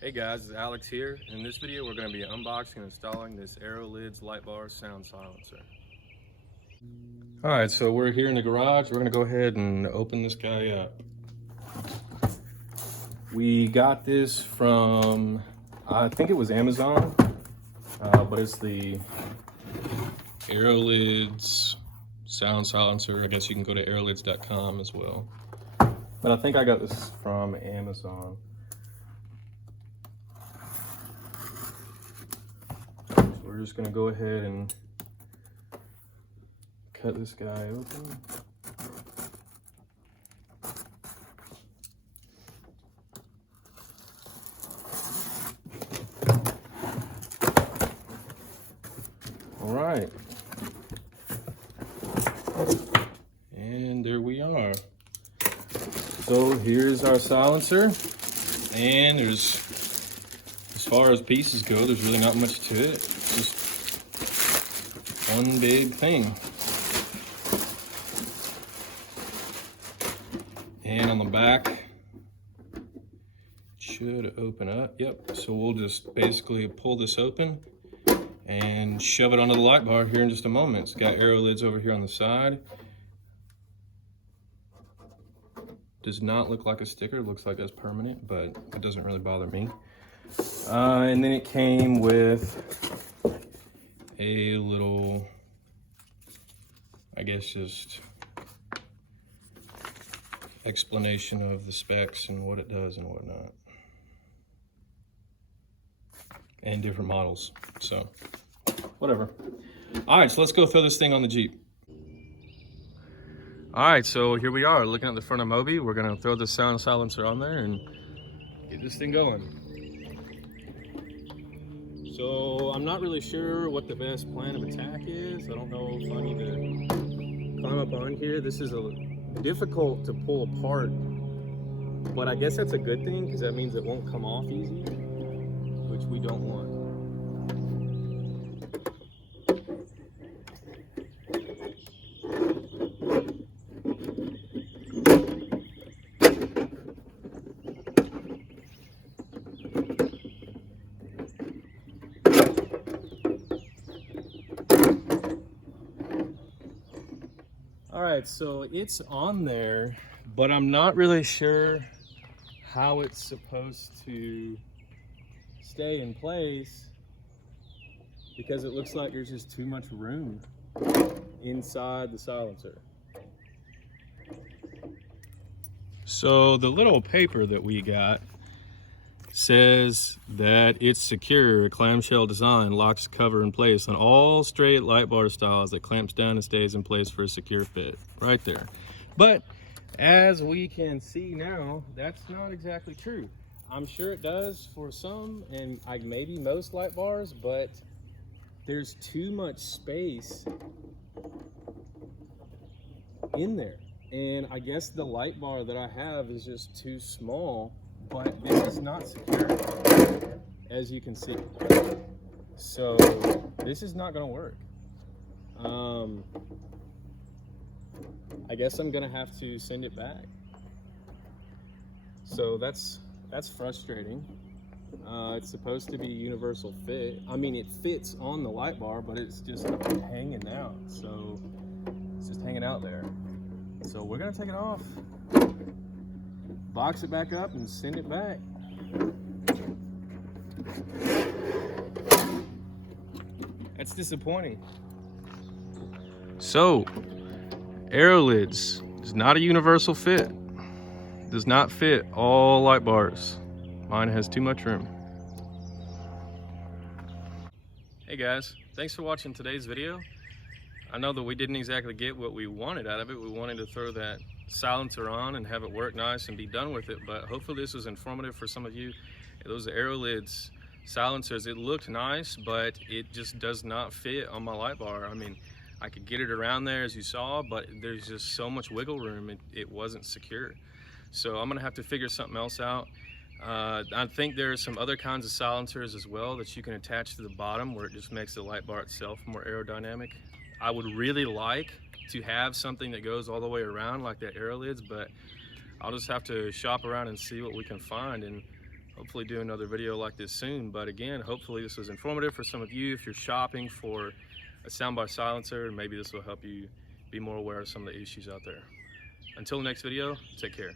Hey guys, it's Alex here. In this video, we're going to be unboxing and installing this Aerolidz light bar sound silencer. Alright, so we're here in the garage. We're going to go ahead and open this guy up. We got this from, I think it was Amazon, but it's the Aerolidz sound silencer. I guess you can go to aerolidz.com as well. But I think I got this from Amazon. We're just gonna go ahead and cut this guy open. All right. And there we are. So here's our silencer. And there's, as far as pieces go, there's really not much to it. It's just one big thing. And on the back, it should open up. Yep, so we'll just basically pull this open and shove it onto the light bar here in just a moment. It's got Aerolids over here on the side. Does not look like a sticker, it looks like it's permanent, but it doesn't really bother me. And then it came with a little, I guess, just explanation of the specs and what it does and whatnot. And different models, so whatever. All right, so let's go throw this thing on the Jeep. All right, so here we are looking at the front of Moby. We're gonna throw the sound silencer on there and get this thing going. So I'm not really sure what the best plan of attack is. I don't know if I need to climb up on here. This is difficult to pull apart, but I guess that's a good thing because that means it won't come off easy, which we don't want. All right, so it's on there, but I'm not really sure how it's supposed to stay in place because it looks like there's just too much room inside the silencer. So the little paper that we got says that it's secure. A clamshell design locks cover in place on all straight light bar styles that clamps down and stays in place for a secure fit. Right there. But as we can see now, that's not exactly true. I'm sure it does for some and maybe most light bars, but there's too much space in there. And I guess the light bar that I have is just too small, but this is not secure, as you can see. So this is not gonna work. I guess I'm gonna have to send it back. So that's frustrating. It's supposed to be universal fit. I mean, it fits on the light bar, but it's just hanging out. So it's just hanging out there. So we're gonna take it off, box it back up and send it back. That's disappointing. So, Aerolidz is not a universal fit. Does not fit all light bars. Mine has too much room. Hey guys, thanks for watching today's video. I know that we didn't exactly get what we wanted out of it. We wanted to throw that silencer on and have it work nice and be done with it, but hopefully this was informative for some of you. Those Aerolidz silencers, it looked nice, but it just does not fit on my light bar. I mean, I could get it around there as you saw, but there's just so much wiggle room, it wasn't secure. So I'm gonna have to figure something else out. I think there are some other kinds of silencers as well that you can attach to the bottom where it just makes the light bar itself more aerodynamic. I would really like to have something that goes all the way around like that Aerolidz, but I'll just have to shop around and see what we can find, and hopefully do another video like this soon. But again, hopefully this was informative for some of you if you're shopping for a soundbar silencer, and maybe this will help you be more aware of some of the issues out there. Until the next video, take care.